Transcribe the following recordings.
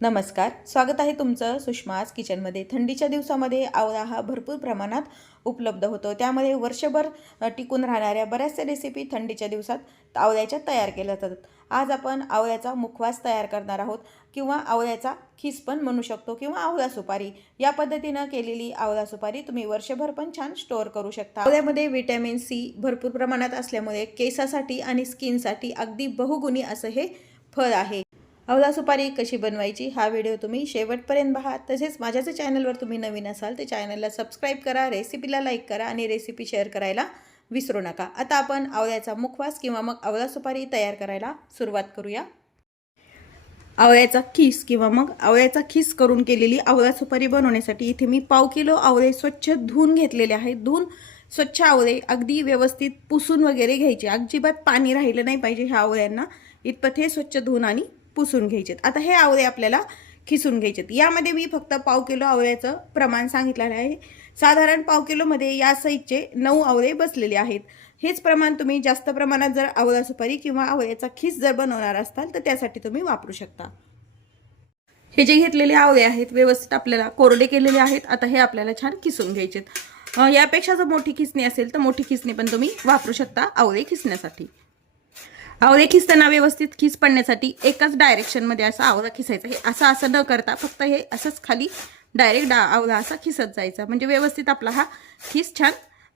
नमस्कार, स्वागत आहे तुमचं सुषमाज किचनमध्ये। थंडीच्या दिवसामध्ये आवळा हा भरपूर प्रमाणात उपलब्ध होतो। त्यामध्ये वर्षभर टिकून राहणाऱ्या बऱ्याचशा रेसिपी थंडीच्या दिवसात आवळ्याच्या तयार केल्या जातात। आज आपण आवळ्याचा मुखवास तयार करणार आहोत किंवा आवळ्याचा खीस पण म्हणू शकतो किंवा आवळा सुपारी। या पद्धतीने केलेली आवळा सुपारी तुम्ही वर्षभर पण छान स्टोअर करू शकता। आवळ्यामध्ये व्हिटॅमिन सी भरपूर प्रमाणात असल्यामुळे केसासाठी आणि स्किनसाठी अगदी बहुगुणी असं हे फळ आहे। आवळा सुपारी कशी बनवायची हा व्हिडिओ तुम्ही शेवटपर्यंत पहा। तसेच माझ्याच चॅनलवर तुम्ही नवीन असाल तर चॅनलला सबस्क्राइब करा, रेसिपीला लाईक करा आणि रेसिपी शेअर करायला विसरू नका। आता आपण आवळ्याचा मुखवास किंवा मग आवळा सुपारी तयार करायला सुरुवात करूया। आवळ्याचा खीस किंवा मग आवळ्याचा खीस करून केलेली आवळा सुपारी बनवण्यासाठी इथे मी पाव किलो आवळे स्वच्छ धुवून घेतलेले आहेत। धुवून स्वच्छ आवळे अगदी व्यवस्थित पुसून वगैरे घ्यायचे, अजिबात पाणी राहिलं नाही पाहिजे ह्या आवळ्यांना। इतपत हे स्वच्छ धुवून आणि पुसून घ्यायचे। आता हे आवळे आपल्याला खिसून घ्यायचे। यामध्ये मी फक्त पाव किलो आवळ्याचं प्रमाण सांगितलेलं आहे। साधारण पाव किलो मध्ये या साईजचे 9 आवळे बसलेले आहेत। हेच प्रमाण तुम्ही जास्त प्रमाणात जर आवळा सुपारी किंवा आवळ्याचा खीस जर बनवणार असाल तर त्यासाठी तुम्ही वापरू शकता। हे जे घेतलेले आवळे आहेत व्यवस्थित आपल्याला कोरडे केलेले आहेत। आता हे आपल्याला छान किसून घ्यायचे। यापेक्षा जर मोठी खिसणी असेल तर मोठी खिसणी पण तुम्ही वापरू शकता आवळे खिसण्यासाठी। आवळे खिसताना व्यवस्थित खीस पडण्यासाठी एकाच डायरेक्शन मध्ये असा आवळा खिसायचा। हे असं न करता फक्त हे असंच खाली डायरेक्ट आवळा असा खिसत जायचा, म्हणजे व्यवस्थित आपला हा खीस छान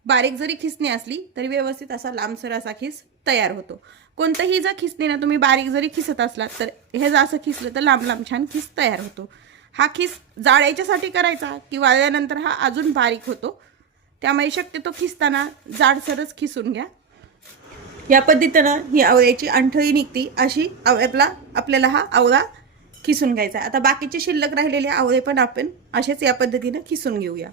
बारीक जरी खिसणी असली तरी व्यवस्थित असा लांबसर असा खीस तयार होतो। कोणतंही जर खिसणीने तुम्ही बारीक जरी खिसत असलात तर हे जर असं खिसलं तर लांब लांब छान खीस तयार होतो। हा खीस जाळायच्यासाठी करायचा की वाळल्यानंतर हा अजून बारीक होतो, त्यामुळे शक्यतो खिसताना जाडसरच खिसून घ्या। या पद्धतीने ही आवळ्याची अंठळी निघते अशी आपल्याला हा आवळा खिसून घ्यायचा। आता बाकीचे शिल्लक राहिलेले आवळे पण आपण असेच या पद्धतीने खिसून घेऊया।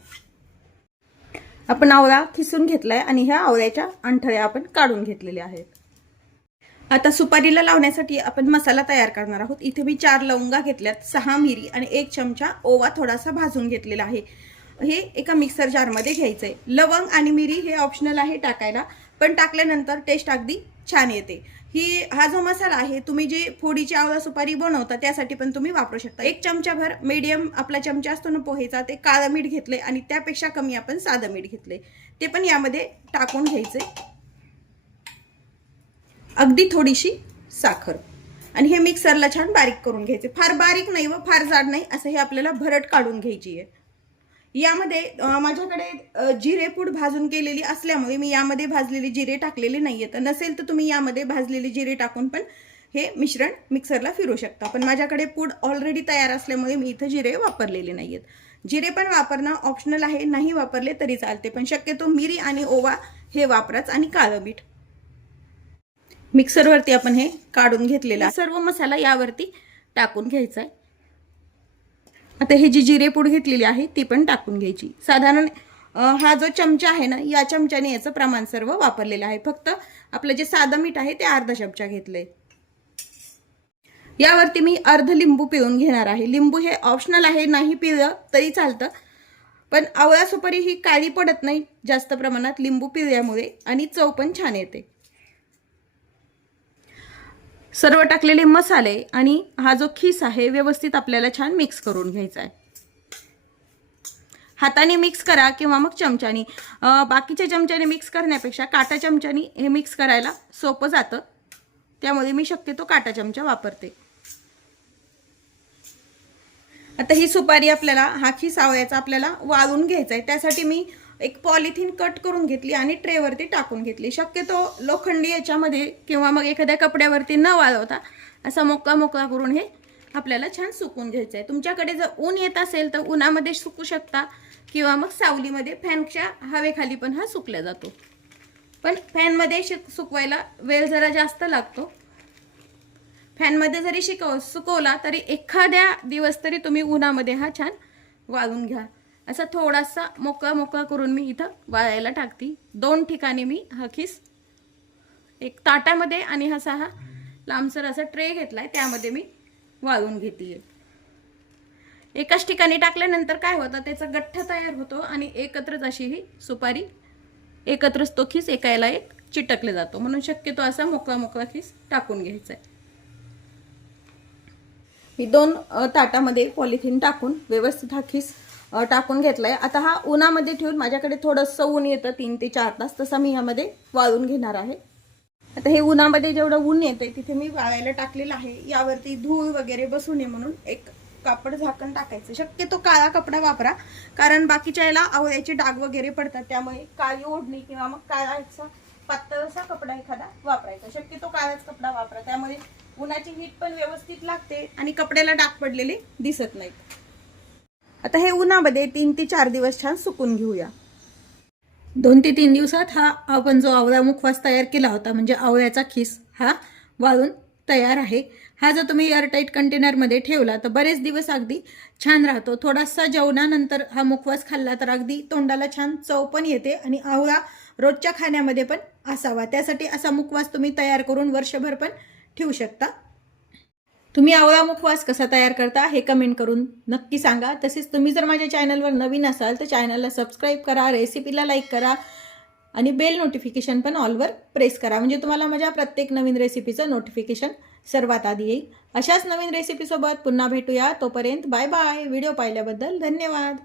आपण आवळा खिसून घेतलाय आणि ह्या आवळ्याच्या अंठळ्या आपण काढून घेतलेल्या आहेत। आता सुपारीला लावण्यासाठी आपण मसाला तयार करणार आहोत। इथे मी 4 लवंगा घेतल्यात, 6 मिरी आणि 1 चमचा ओवा थोडासा भाजून घेतलेला आहे। हे एका मिक्सर जार मध्ये घ्यायचंय। लवंग आणि मिरी हे ऑप्शनल आहे टाकायला, पण टाकल्यानंतर टेस्ट अगदी छान येते। हा जो मसाला आहे तुम्ही जे फोडीची आवळा सुपारी बनवता त्यासाठी पण तुम्ही वापरू शकता। 1 चमचाभर मीडियम आपला चमचा असतो ना पोहेचा, ते काळं मीठ घेतले आणि त्यापेक्षा कमी आपण साधं मीठ घेतले, ते पण यामध्ये टाकून घ्यायचे। अगदी थोडीशी साखर आणि हे मिक्सरला छान बारीक करून घ्यायचे। फार बारीक नाही व फार जाड नाही, असं हे आपल्याला भरड काढून घ्यायची आहे। यामध्ये माझ्याकडे जिरे पूड भाजून केलेली असल्यामुळे मी यामध्ये भाजलेले जिरे टाकलेले नाहीये। तर नसेल तर तुम्ही यामध्ये भाजलेले जिरे टाकून पण हे मिश्रण मिक्सरला फिरवू शकता, पण माझ्याकडे पूड ऑलरेडी तयार असल्यामुळे मी इथे जिरे वापरलेले नाहीयेत। जिरे पण वापरणं ऑप्शनल आहे, नाही वापरले तरी चालते, पण शक्यतो मिरी आणि ओवा हे वापराच आणि काळं मीठ। मिक्सरवरती आपण हे काढून घेतलेला सर्व मसाला यावरती टाकून घ्यायचा आहे। आता हे जी जिरे पूड घेतलेली आहे ती पण टाकून घ्यायची। साधारण हा जो चमचा आहे ना, या चमच्याने याचं प्रमाण सर्व वापरलेलं आहे। फक्त आपलं जे साधं मीठ आहे ते अर्धा चमचा घेतलंय। यावरती मी अर्ध लिंबू पिळून घेणार आहे। लिंबू हे ऑप्शनल आहे, नाही पिळलं तरी चालतं, पण आवळा सुपारी ही काळी पडत नाही जास्त प्रमाणात लिंबू पिळल्यामुळे आणि चव पण छान येते। सर्व टाकलेले मसाले आणि हा जो खीस आहे व्यवस्थित आपल्याला छान मिक्स करून घ्यायचा आहे। हाताने मिक्स करा किंवा मग चमच्याने। बाकीच्या चमच्याने मिक्स करण्यापेक्षा काटा चमच्याने हे मिक्स करायला सोपं जातं, त्यामुळे मी शक्यतो काटा चमचा वापरते। आता ही सुपारी आपल्याला हा खीस आवळ्याचा आपल्याला वाळून घ्यायचा आहे। त्यासाठी मी एक पॉलिथिन कट करून घेतली आणि ट्रेवरती टाकून घेतली। शक्यतो लोखंडी याच्यामध्ये किंवा मग एखाद्या कपड्यावरती न वाळवता असा मोकळा मोकळा करून हे आपल्याला छान सुकून घ्यायचं आहे। तुमच्याकडे जर ऊन येत असेल तर उन्हामध्ये सुकू शकता किंवा मग सावलीमध्ये फॅनच्या हवेखाली पण हा सुकला जातो, पण फॅनमध्ये सुकवायला वेळ जरा जास्त लागतो। फॅनमध्ये जरी सुकवला तरी एखाद्या दिवस तरी तुम्ही उन्हामध्ये हा छान वाळून घ्या। असा थोडासा मोकळा मोकळा करून मी इथं वाळायला टाकते। 2 ठिकाणी मी हा खीस एक ताटामध्ये आणि हा लांबसर असा ट्रे घेतलाय त्यामध्ये मी वाळून घेतेय। एकाच ठिकाणी टाकल्यानंतर काय होतं, त्याचा गठ्ठ तयार होतो आणि एकत्रच अशी ही सुपारी एकत्रच तो खीस एकाला एक चिटकले जातो, म्हणून शक्यतो असा मोकळा मोकळा खीस टाकून घ्यायचा आहे। मी 2 ताटामध्ये पॉलिथिन टाकून व्यवस्थित हा खीस टाकून घेतलाय। आता हा उन्हामध्ये ठेवून माझ्याकडे थोडंसं ऊन येतं 3 ते 4 तास, तसं मी यामध्ये वाळून घेणार आहे। आता हे उन्हामध्ये जेवढं ऊन येतंय तिथे मी वाळायला टाकलेलं आहे। यावरती धूळ वगैरे बसू नये म्हणून एक कापड झाकण टाकायचं। शक्यतो काळा कपडा वापरा, कारण बाकीच्या याला आवळ्याचे डाग वगैरे पडतात, त्यामुळे काळी ओढणी किंवा मग काळाचा पातळसा कपडा एखादा वापरायचा। शक्यतो काळाच कपडा वापरा, त्यामुळे उन्हाची हीट पण व्यवस्थित लागते आणि कपड्याला डाग पडलेले दिसत नाहीत। आता हे उन्हामध्ये 3 ते 4 दिवस छान सुकून घेऊया। 2 ते 3 दिवसात हा आपण जो आवळा मुखवास तयार केला होता, म्हणजे आवळ्याचा खीस, हा वाळून तयार आहे। हा जर तुम्ही एअरटाईट कंटेनरमध्ये ठेवला तर बरेच दिवस अगदी छान राहतो। थोडासा जेवणानंतर हा मुखवास खाल्ला तर अगदी तोंडाला छान चव पण येते आणि आवळा रोजच्या खाण्यामध्ये पण असावा, त्यासाठी असा मुखवास तुम्ही तयार करून वर्षभर पण ठेवू शकता। तुम्ही आवळा मुखवास कसा तयार करता हे कमेंट करून नक्की सांगा। तसेच तुम्ही जर माझ्या चॅनलवर नवीन असाल तर चॅनलला सबस्क्राईब करा, रेसिपीला लाईक करा आणि बेल नोटिफिकेशन पण ऑलवर प्रेस करा, म्हणजे तुम्हाला माझ्या प्रत्येक नवीन रेसिपीचं नोटिफिकेशन सर्वात आधी येईल। अशाच नवीन रेसिपीसोबत पुन्हा भेटूया, तोपर्यंत बाय बाय। व्हिडिओ पाहिल्याबद्दल धन्यवाद।